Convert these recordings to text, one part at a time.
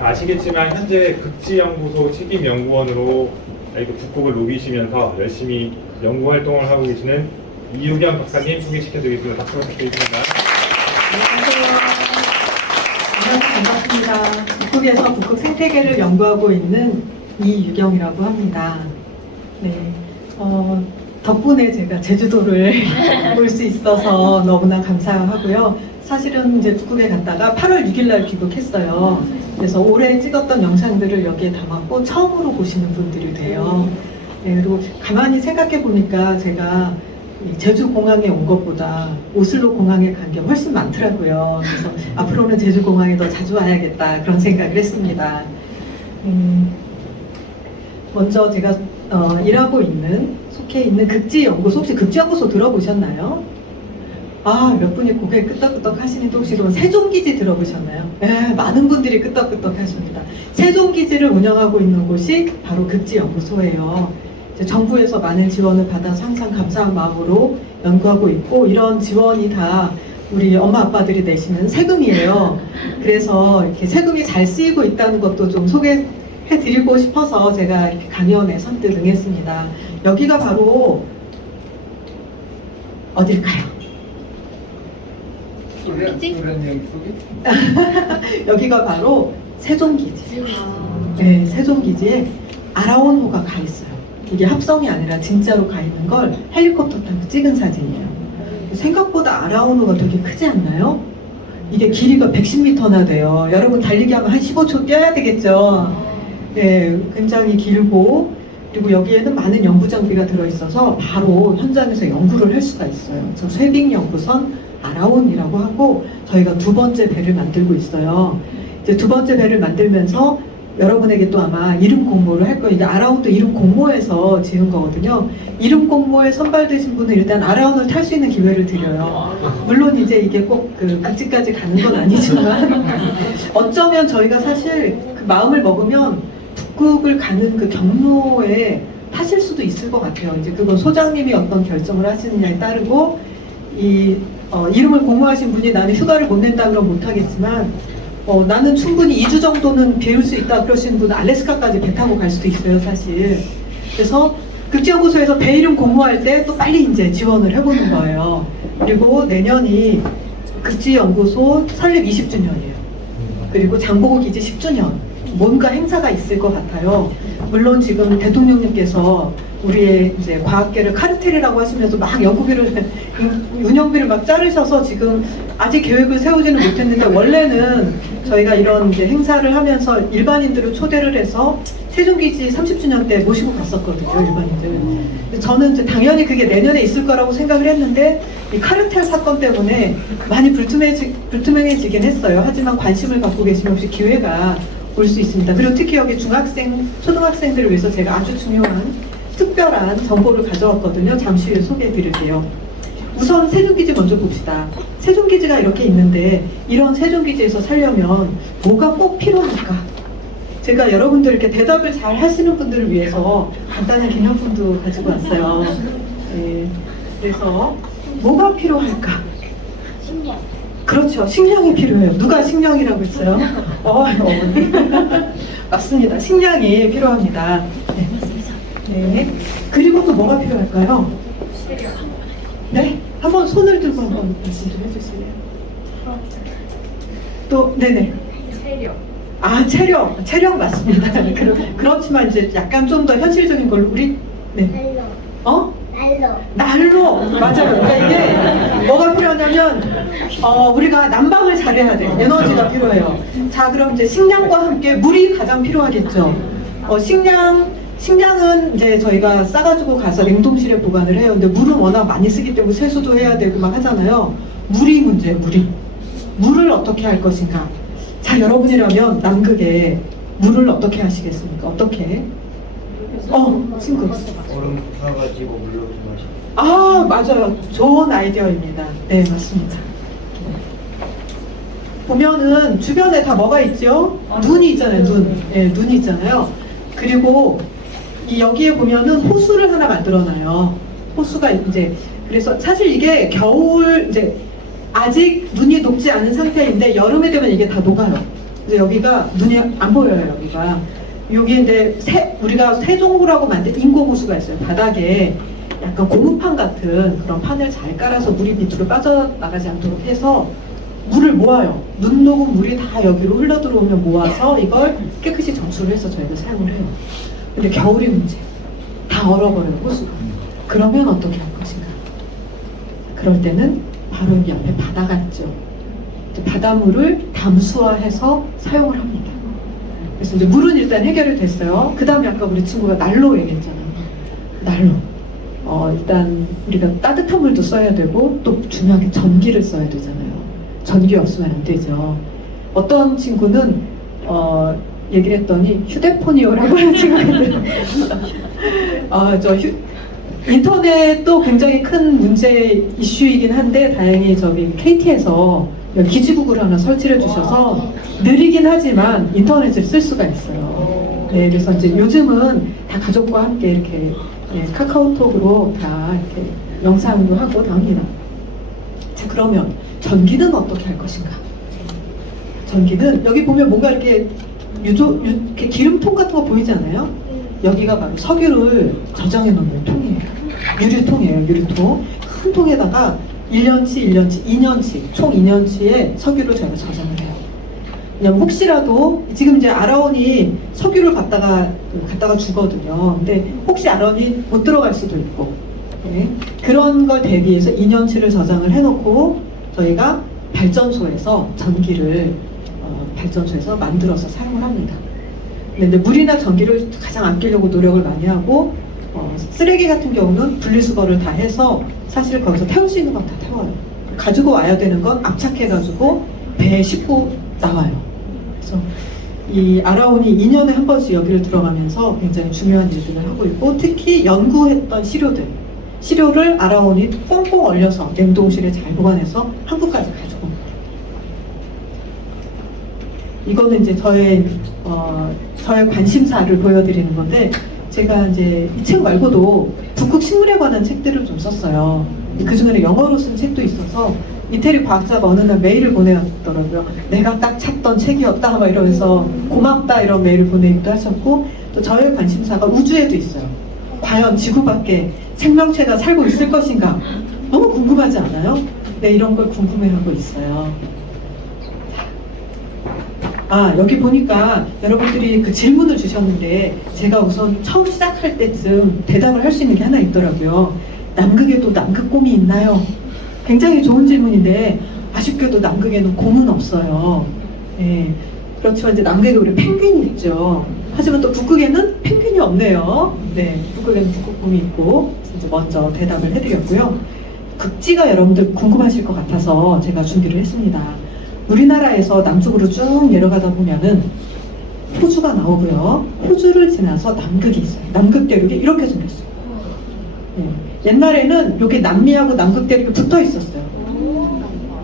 아시겠지만 현재 극지연구소 책임연구원으로 북극을 녹이시면서 열심히 연구 활동을 하고 계시는 이유경 박사님 소개시켜드리겠습니다. 박수 부탁드리겠습니다. 안녕하세요. 반갑습니다. 북극에서 북극 생태계를 연구하고 있는 이유경이라고 합니다. 네, 덕분에 제가 제주도를 볼 수 있어서 너무나 감사하고요. 사실은 이제 북극에 갔다가 8월 6일 날 귀국했어요. 그래서 올해 찍었던 영상들을 여기에 담았고 처음으로 보시는 분들이 돼요. 네, 그리고 가만히 생각해 보니까 제가 제주 공항에 온 것보다 오슬로 공항에 간 게 훨씬 많더라고요. 그래서 앞으로는 제주 공항에 더 자주 와야겠다 그런 생각을 했습니다. 먼저 제가 속해 있는 극지연구소, 혹시 극지연구소 들어보셨나요? 아, 몇 분이 고개 끄덕끄덕 하시는데 혹시 그럼 세종기지 들어보셨나요? 네, 많은 분들이 끄덕끄덕 하십니다. 세종기지를 운영하고 있는 곳이 바로 극지연구소예요. 정부에서 많은 지원을 받아서 항상 감사한 마음으로 연구하고 있고, 이런 지원이 다 우리 엄마 아빠들이 내시는 세금이에요. 그래서 이렇게 세금이 잘 쓰이고 있다는 것도 좀 소개해드리고 싶어서 제가 이렇게 강연에 선뜻 응했습니다. 여기가 바로 어딜까요? 여기가 바로 세종기지. 네, 세종기지에 아라온호가 가 있어요. 이게 합성이 아니라 진짜로 가 있는 걸 헬리콥터 타고 찍은 사진이에요. 생각보다 아라온호가 되게 크지 않나요? 이게 길이가 110m나 돼요. 여러분 달리기 하면 한 15초 뛰어야 되겠죠? 네, 굉장히 길고, 그리고 여기에는 많은 연구 장비가 들어있어서 바로 현장에서 연구를 할 수가 있어요. 그래서 쇠빙연구선 아라온이라고 하고, 저희가 두 번째 배를 만들고 있어요. 이제 두 번째 배를 만들면서 여러분에게 또 아마 이름 공모를 할 거예요. 이게 아라온도 이름 공모해서 지은 거거든요. 이름 공모에 선발되신 분은 일단 아라온을 탈 수 있는 기회를 드려요. 물론 이제 이게 꼭 그 극지까지 가는 건 아니지만 어쩌면 저희가 사실 그 마음을 먹으면 북극을 가는 그 경로에 타실 수도 있을 것 같아요. 이제 그건 소장님이 어떤 결정을 하시느냐에 따르고, 이름을 공모하신 분이 나는 휴가를 못 낸다 그러면 못하겠지만, 나는 충분히 2주 정도는 비울 수 있다 그러시는 분은 알래스카까지 배 타고 갈 수도 있어요, 사실. 그래서 극지연구소에서 배 이름 공모할 때 또 빨리 이제 지원을 해보는 거예요. 그리고 내년이 극지연구소 설립 20주년이에요. 그리고 장보고기지 10주년. 뭔가 행사가 있을 것 같아요. 물론 지금 대통령님께서 우리의 이제 과학계를 카르텔이라고 하시면서 막 연구비를, 운영비를 막 자르셔서 지금 아직 계획을 세우지는 못했는데, 원래는 저희가 이런 이제 행사를 하면서 일반인들을 초대를 해서 세종기지 30주년 때 모시고 갔었거든요, 일반인들. 저는 이제 당연히 그게 내년에 있을 거라고 생각을 했는데, 이 카르텔 사건 때문에 많이 불투명해지긴 했어요. 하지만 관심을 갖고 계시면 혹시 기회가 올 수 있습니다. 그리고 특히 여기 중학생, 초등학생들을 위해서 제가 아주 중요한 특별한 정보를 가져왔거든요. 잠시 후에 소개해 드릴게요. 우선 세종기지 먼저 봅시다. 세종기지가 이렇게 있는데, 이런 세종기지에서 살려면 뭐가 꼭 필요할까? 제가 여러분들 이렇게 대답을 잘 하시는 분들을 위해서 간단한 기념품도 가지고 왔어요. 네, 그래서 뭐가 필요할까? 식량. 그렇죠. 식량이 필요해요. 누가 식량이라고 했어요? 어머니. 맞습니다. 식량이 필요합니다. 네. 네. 그리고 또 뭐가 필요할까요? 네? 한번 손을 들고 한번 말씀 좀 해주실래요? 또, 네네. 체력. 아, 체력 맞습니다. 그렇지만 이제 약간 좀 더 현실적인 걸로 우리, 네. 난로. 맞아요. 그러니까 이게 뭐가 필요하냐면, 우리가 난방을 잘해야 돼. 에너지가 필요해요. 자, 그럼 이제 식량과 함께 물이 가장 필요하겠죠. 식량은 이제 저희가 싸가지고 가서 냉동실에 보관을 해요. 근데 물은 워낙 많이 쓰기 때문에 세수도 해야 되고 막 하잖아요. 물을 어떻게 할 것인가. 자, 여러분이라면 남극에 물을 어떻게 하시겠습니까? 어떻게? 친구. 얼음 부숴가지고 물로 마시. 아, 맞아요. 좋은 아이디어입니다. 네, 맞습니다. 보면은 주변에 다 뭐가 있죠? 눈이 있잖아요, 눈. 네, 눈이 있잖아요. 그리고 여기에 보면은 호수를 하나 만들어놔요. 호수가 이제, 그래서 사실 이게 겨울, 이제 아직 눈이 녹지 않은 상태인데 여름에 되면 이게 다 녹아요. 이제 여기가 눈이 안 보여요. 여기가 여기 이제 우리가 세종구라고 만든 인공호수가 있어요. 바닥에 약간 고무판 같은 그런 판을 잘 깔아서 물이 밑으로 빠져나가지 않도록 해서 물을 모아요. 눈 녹은 물이 다 여기로 흘러 들어오면 모아서 이걸 깨끗이 정수를 해서 저희가 사용을 해요. 근데 겨울이 문제. 다 얼어버려요, 호수가. 그러면 어떻게 할 것인가? 그럴 때는 바로 여기 앞에 바다가 있죠. 바닷물을 담수화해서 사용을 합니다. 그래서 이제 물은 일단 해결이 됐어요. 그 다음에 아까 우리 친구가 난로 얘기했잖아요. 난로. 일단 우리가 따뜻한 물도 써야 되고 또 중요하게 전기를 써야 되잖아요. 전기 없으면 안 되죠. 어떤 친구는 얘기를 했더니 휴대폰이요라고 하는 친구가 있는데 인터넷도 굉장히 큰 문제 이슈이긴 한데 다행히 저기 KT에서 기지국을 하나 설치해 주셔서 느리긴 하지만 인터넷을 쓸 수가 있어요. 네, 그래서 이제 요즘은 다 가족과 함께 이렇게 카카오톡으로 다 이렇게 영상도 하고 다 합니다. 자, 그러면 전기는 어떻게 할 것인가? 전기는 여기 보면 뭔가 이렇게 이렇게 기름통 같은 거 보이지 않아요? 여기가 바로 석유를 저장해 놓는 통이에요. 유리통이에요, 유리통. 큰 통에다가 1년치, 2년치, 총 2년치의 석유를 저희가 저장을 해요. 왜냐면 혹시라도 지금 이제 아라온이 석유를 갖다가 주거든요. 근데 혹시 아라온이 못 들어갈 수도 있고, 네. 그런 걸 대비해서 2년치를 저장을 해놓고 저희가 발전소에서 전기를 발전소에서 만들어서 사용을 합니다. 근데 물이나 전기를 가장 아끼려고 노력을 많이 하고 쓰레기 같은 경우는 분리수거를 다 해서 사실 거기서 태울 수 있는 건 다 태워요. 가지고 와야 되는 건 압착해가지고 배에 싣고 나와요. 그래서 이 아라온이 2년에 한 번씩 여기를 들어가면서 굉장히 중요한 일들을 하고 있고 특히 연구했던 시료를 아라온이 꽁꽁 얼려서 냉동실에 잘 보관해서 한국까지 가지고 옵니다. 이거는 이제 저의 관심사를 보여드리는 건데 제가 이제 이 책 말고도 북극 식물에 관한 책들을 좀 썼어요. 그 중에는 영어로 쓴 책도 있어서 이태리 과학자가 어느 날 메일을 보내왔더라고요. 내가 딱 찾던 책이었다 막 이러면서 고맙다 이런 메일을 보내기도 하셨고 또 저의 관심사가 우주에도 있어요. 과연 지구 밖에 생명체가 살고 있을 것인가? 너무 궁금하지 않아요? 네, 이런 걸 궁금해하고 있어요. 여기 보니까 여러분들이 그 질문을 주셨는데 제가 우선 처음 시작할 때쯤 대답을 할 수 있는 게 하나 있더라고요. 남극에도 남극곰이 있나요? 굉장히 좋은 질문인데 아쉽게도 남극에는 곰은 없어요. 네, 그렇지만 이제 남극에 우리 펭귄이 있죠. 하지만 또 북극에는 펭귄이 없네요. 네, 북극에는 북극곰이 있고 이제 먼저 대답을 해드렸고요. 극지가 여러분들 궁금하실 것 같아서 제가 준비를 했습니다. 우리나라에서 남쪽으로 쭉 내려가다 보면은 호주가 나오고요. 호주를 지나서 남극이 있어요. 남극 대륙이 이렇게 생겼어요. 네. 옛날에는 여기 남미하고 남극 대륙이 붙어 있었어요.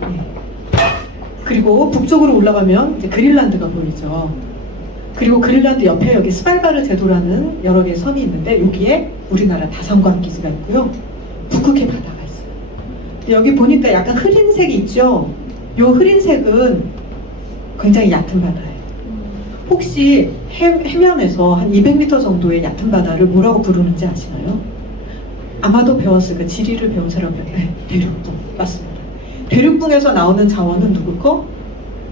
네. 그리고 북쪽으로 올라가면 이제 그린란드가 보이죠. 그리고 그린란드 옆에 여기 스발바르 제도라는 여러 개의 섬이 있는데 여기에 우리나라 다산과학 기지가 있고요. 북극해 바다가 있어요. 근데 여기 보니까 약간 흐린색이 있죠. 이 흐린색은 굉장히 얕은 바다예요. 혹시 해면에서 한 200m 정도의 얕은 바다를 뭐라고 부르는지 아시나요? 아마도 배웠을 거예요. 지리를 배운 사람들. 네, 대륙붕. 맞습니다. 대륙붕에서 나오는 자원은 누구 거?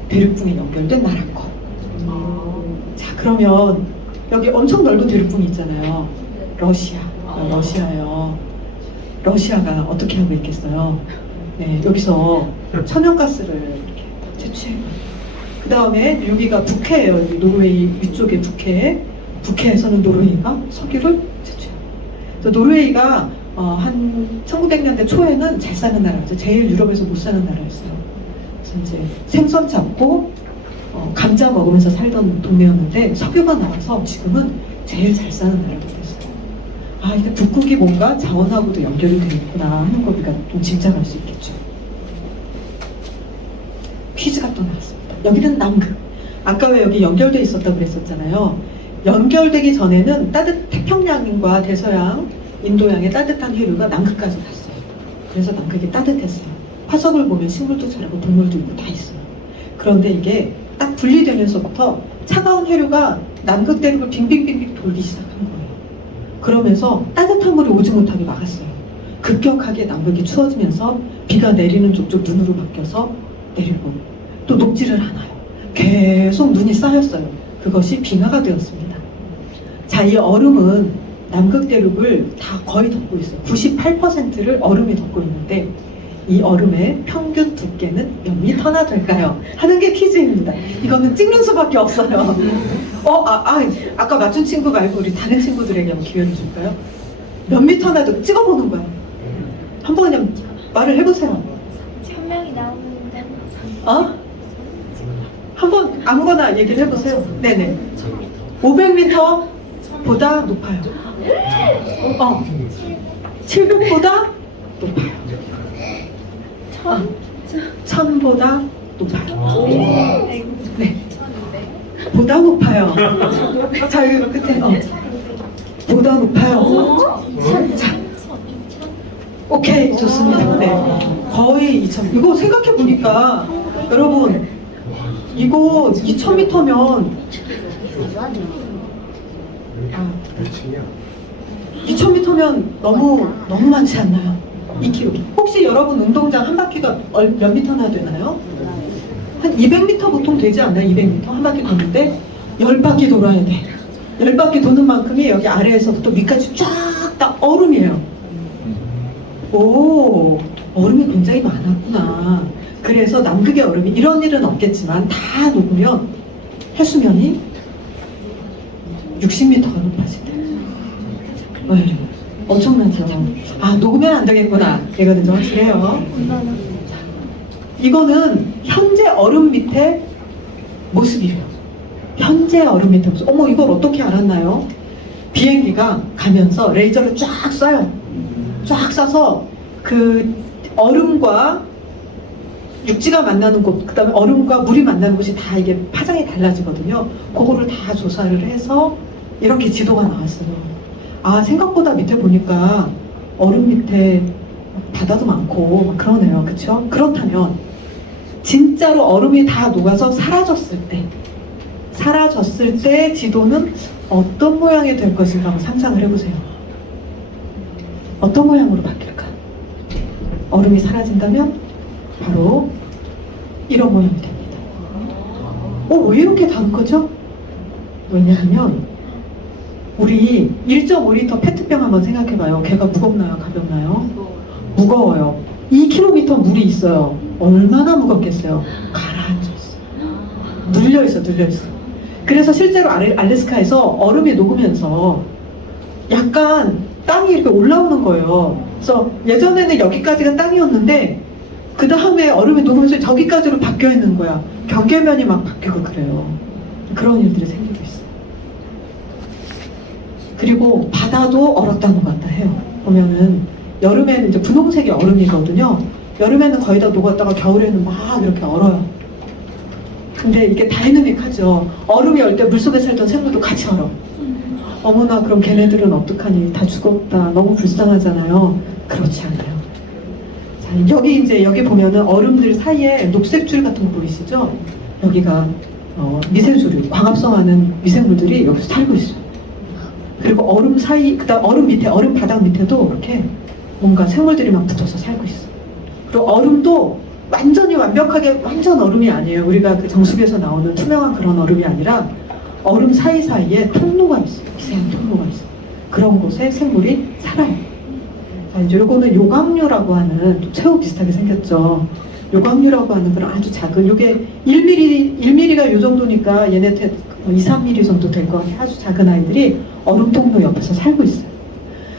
대륙붕에 연결된 나라 거. 자, 그러면 여기 엄청 넓은 대륙붕이 있잖아요. 러시아요. 러시아가 어떻게 하고 있겠어요? 네, 여기서 천연가스를 이렇게 채취해요. 그 다음에 여기가 북해예요. 여기 노르웨이 위쪽에 북해에서는 노르웨이가 석유를 채취해요. 그래서 노르웨이가 한 1900년대 초에는 잘 사는 나라였죠. 제일 유럽에서 못 사는 나라였어요. 그래서 이제 생선 잡고 감자 먹으면서 살던 동네였는데 석유가 나와서 지금은 제일 잘 사는 나라가 됐어요. 이게 북극이 뭔가 자원하고도 연결이 되어 있구나 하는 걸 우리가 좀 짐작할 수 있겠죠. 퀴즈가 또 나왔습니다. 여기는 남극. 아까 왜 여기 연결돼 있었다고 그랬었잖아요. 연결되기 전에는 태평양과 대서양, 인도양의 따뜻한 해류가 남극까지 갔어요. 그래서 남극이 따뜻했어요. 화석을 보면 식물도 자라고 동물도 있고 다 있어요. 그런데 이게 딱 분리되면서부터 차가운 해류가 남극대륙을 빙빙빙빙 돌기 시작한 거예요. 그러면서 따뜻한 물이 오지 못하게 막았어요. 급격하게 남극이 추워지면서 비가 내리는 족족 눈으로 바뀌어서 내리고 또 녹지를 않아요. 계속 눈이 쌓였어요. 그것이 빙하가 되었습니다. 자, 이 얼음은 남극대륙을 다 거의 덮고 있어요. 98%를 얼음이 덮고 있는데 이 얼음의 평균 두께는 몇 미터나 될까요? 하는 게 퀴즈입니다. 이거는 찍는 수밖에 없어요. 아까 맞춘 친구 말고 우리 다른 친구들에게 한번 기회를 줄까요? 몇 미터나 돼? 찍어보는 거예요. 한번 그냥 말을 해보세요. 한 명이 나오는데 어? 한번 아무거나 얘기를 해보세요. 네네. 500m 보다 높아요. 700보다 높아요. 1000보다 높아요. 네. 보다 높아요. 자, 여기 끝에 보다 높아요. 자, 오케이, 좋습니다. 네. 거의 2000. 이거 생각해 보니까 여러분 이거 2000m면 2000m면 너무 많지 않나요? 2km. 혹시 여러분 운동장 한 바퀴가 몇 미터나 되나요? 한 200m 보통 되지 않나요? 200m 한 바퀴 도는데 10바퀴 돌아야 돼. 10바퀴 도는 만큼이 여기 아래에서부터 위까지 쫙 다 얼음이에요. 오, 얼음이 굉장히 많았구나. 그래서 남극의 얼음이 이런 일은 없겠지만 다 녹으면 해수면이 60m가 높아진대요. 네, 엄청나죠. 아, 녹으면 안 되겠구나. 이거는 좀 확실해요. 이거는 현재 얼음 밑에 모습이에요. 현재 얼음 밑에 모습. 어머, 이걸 어떻게 알았나요? 비행기가 가면서 레이저를 쫙 쏴요. 쫙 쏴서 그 얼음과 육지가 만나는 곳, 그 다음에 얼음과 물이 만나는 곳이 다 이게 파장이 달라지거든요. 그거를 다 조사를 해서 이렇게 지도가 나왔어요. 아, 생각보다 밑에 보니까 얼음 밑에 바다도 많고 막 그러네요. 그쵸? 그렇다면 진짜로 얼음이 다 녹아서 사라졌을 때 지도는 어떤 모양이 될 것인가 한번 상상을 해보세요. 어떤 모양으로 바뀔까? 얼음이 사라진다면 바로 이런 모양이 됩니다. 왜 이렇게 다른 거죠? 왜냐하면 우리 1.5리터 페트병 한번 생각해봐요. 걔가 무겁나요? 가볍나요? 무거워요. 2km 물이 있어요. 얼마나 무겁겠어요? 가라앉아있어요. 눌려있어. 그래서 실제로 알래스카에서 얼음이 녹으면서 약간 땅이 이렇게 올라오는 거예요. 그래서 예전에는 여기까지가 땅이었는데 그 다음에 얼음이 녹으면서 저기까지로 바뀌어 있는 거야. 경계면이 막 바뀌고 그래요. 그런 일들이 생기고 있어요. 그리고 바다도 얼었다는 것 같다 해요. 보면은 여름에는 이제 분홍색이 얼음이거든요. 여름에는 거의 다 녹았다가 겨울에는 막 이렇게 얼어요. 근데 이게 다이내믹하죠. 얼음이 얼 때 물속에 살던 생물도 같이 얼어. 어머나, 그럼 걔네들은 어떡하니? 다 죽었다. 너무 불쌍하잖아요. 그렇지 않아요. 자, 여기 보면은 얼음들 사이에 녹색 줄 같은 거 보이시죠? 여기가 미세조류, 광합성하는 미생물들이 여기서 살고 있어요. 그리고 얼음 사이, 그다음 얼음 밑에, 얼음 바닥 밑에도 이렇게 뭔가 생물들이 막 붙어서 살고 있어요. 그리고 얼음도 완전히 완벽하게 완전 얼음이 아니에요. 우리가 그 정수기에서 나오는 투명한 그런 얼음이 아니라 얼음 사이사이에 통로가 있어요. 미세한 통로가 있어요. 그런 곳에 생물이 살아요. 자, 이제 요거는 요광류라고 하는, 또 새우 비슷하게 생겼죠. 요광류라고 하는 그런 아주 작은, 요게 1mm가 요 정도니까 얘네 2, 3mm 정도 될 것 같아요. 아주 작은 아이들이 얼음 통로 옆에서 살고 있어요.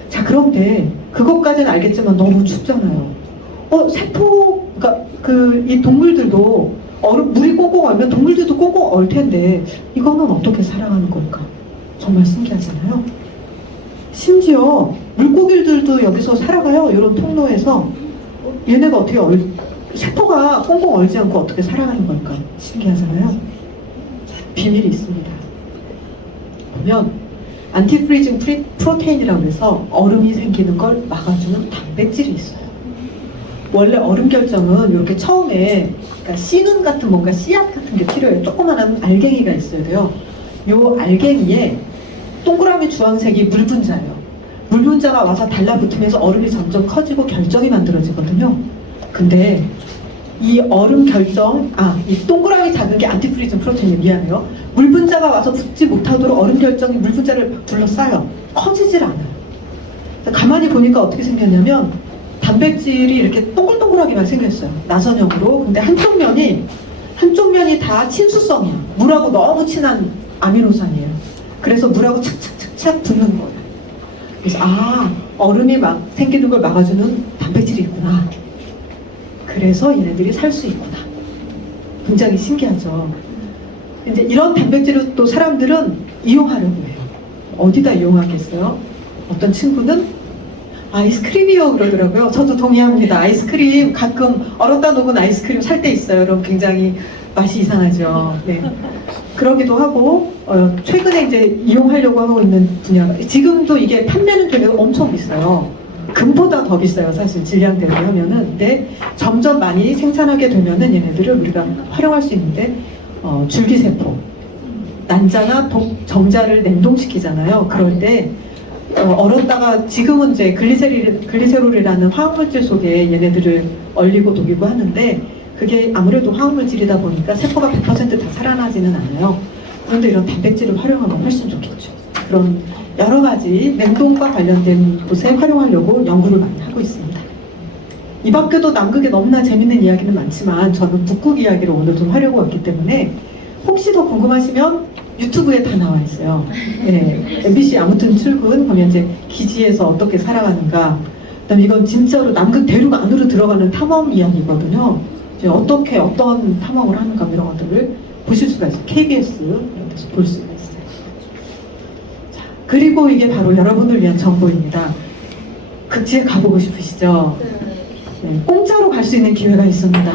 자, 그런데 그것까지는 알겠지만 너무 춥잖아요. 세포가 이 동물들도 물이 꽁꽁 얼면 동물들도 꽁꽁 얼 텐데 이거는 어떻게 살아가는 걸까? 정말 신기하잖아요. 심지어 물고기들도 여기서 살아가요. 이런 통로에서. 얘네가 어떻게 세포가 꽁꽁 얼지 않고 어떻게 살아가는 걸까? 신기하잖아요. 비밀이 있습니다. 보면 안티프리징 프로테인이라고 해서 얼음이 생기는 걸 막아주는 단백질이 있어요. 원래 얼음 결정은 이렇게 처음에 그러니까 씨눈 같은 뭔가 씨앗 같은 게 필요해요. 조그만한 알갱이가 있어야 돼요. 요 알갱이에 동그라미 주황색이 물 분자예요. 물 분자가 와서 달라붙으면서 얼음이 점점 커지고 결정이 만들어지거든요. 근데 이 얼음 결정, 이 동그라미 작은 게 안티프리즘 프로테인이 미안해요. 물 분자가 와서 붙지 못하도록 얼음 결정이 물 분자를 둘러싸요. 커지질 않아요. 가만히 보니까 어떻게 생겼냐면 단백질이 이렇게 동글동글하게만 생겼어요. 나선형으로. 근데 한쪽 면이 다 친수성이에요. 물하고 너무 친한 아미노산이에요. 그래서 물하고 착착착착 붙는 거예요. 그래서 얼음이 막 생기는 걸 막아주는 단백질이 있구나. 그래서 얘네들이 살 수 있구나. 굉장히 신기하죠. 이제 이런 단백질을 또 사람들은 이용하려고 해요. 어디다 이용하겠어요? 어떤 친구는 아이스크림이요 그러더라고요. 저도 동의합니다. 아이스크림 가끔 얼었다 녹은 아이스크림 살 때 있어요. 그럼 굉장히 맛이 이상하죠. 네. 그러기도 하고 최근에 이제 이용하려고 하고 있는 분야가 지금도 이게 판매는 되게 엄청 비싸요. 금보다 더 비싸요. 사실 질량 대비하면은. 근데 점점 많이 생산하게 되면은 얘네들을 우리가 활용할 수 있는데 줄기세포, 난자나 정자를 냉동시키잖아요. 그럴 때 얼었다가 지금은 이제 글리세롤이라는 화학물질 속에 얘네들을 얼리고 녹이고 하는데 그게 아무래도 화학물질이다 보니까 세포가 100% 다 살아나지는 않아요. 그런데 이런 단백질을 활용하면 훨씬 좋겠죠. 그런 여러 가지 냉동과 관련된 곳에 활용하려고 연구를 많이 하고 있습니다. 이 밖에도 남극에 너무나 재밌는 이야기는 많지만 저는 북극 이야기를 오늘 좀 하려고 왔기 때문에 혹시 더 궁금하시면 유튜브에 다 나와 있어요. 네, MBC 아무튼 출근 하면 이제 기지에서 어떻게 살아가는가. 그다음 이건 진짜로 남극 대륙 안으로 들어가는 탐험 이야기거든요. 이제 어떻게 어떤 탐험을 하는가 이런 것들을 보실 수가 있어요. KBS 이런 데서 볼 수가 있어요. 자, 그리고 이게 바로 여러분을 위한 정보입니다. 극지에 가보고 싶으시죠? 네, 공짜로 갈 수 있는 기회가 있습니다.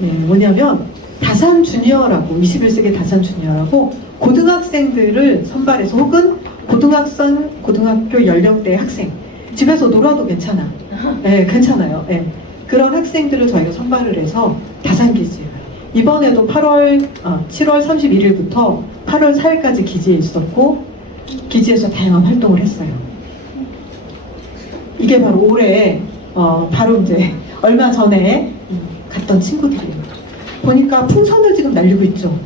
네, 뭐냐면 다산 주니어라고 21세기 다산 주니어라고 고등학생들을 선발해서 혹은 고등학교 연령대 학생 집에서 놀아도 괜찮아. 네, 괜찮아요. 네, 그런 학생들을 저희가 선발을 해서 다산 기지에 이번에도 7월 31일부터 8월 4일까지 기지에 있었고 기지에서 다양한 활동을 했어요. 이게 바로 올해 바로 이제 얼마 전에 갔던 친구들이에요. 보니까 풍선을 지금 날리고 있죠.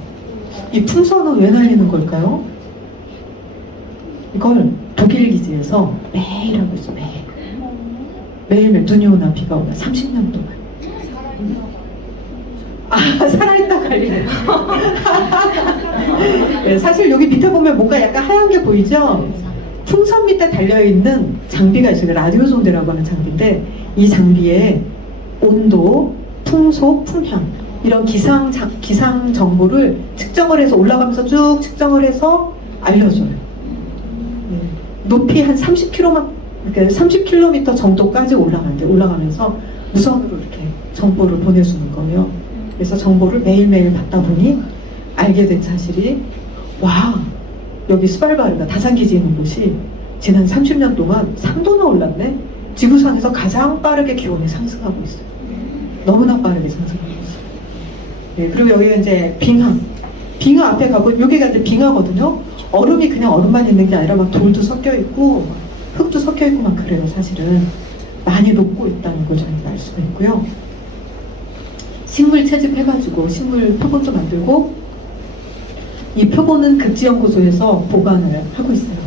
이 풍선은 왜 날리는 걸까요? 이걸 독일 기지에서 매일 하고 있어. 매일매일 눈이 오나 비가 오나 30년 동안. 살아있다 갈리네. 네, 사실 여기 밑에 보면 뭔가 약간 하얀 게 보이죠? 풍선 밑에 달려있는 장비가 있어요. 라디오 존대라고 하는 장비인데 이 장비에 온도, 풍속, 풍향 이런 기상 정보를 측정을 해서 올라가면서 쭉 측정을 해서 알려줘요. 네. 높이 한 30km 정도까지 올라가면서 무선으로 이렇게 정보를 보내주는 거예요. 그래서 정보를 매일매일 받다 보니 알게 된 사실이 여기 스발바르가 다산기지에 있는 곳이 지난 30년 동안 3도나 올랐네. 지구상에서 가장 빠르게 기온이 상승하고 있어요. 너무나 빠르게 상승하고 있어요. 네, 그리고 여기가 이제 빙하 앞에 가고 여기가 이제 빙하거든요. 얼음이 그냥 얼음만 있는 게 아니라 막 돌도 섞여 있고 흙도 섞여 있고 막 그래요. 사실은 많이 녹고 있다는 걸 저희가 알 수가 있고요. 식물 채집해가지고 식물 표본도 만들고 이 표본은 극지연구소에서 보관을 하고 있어요.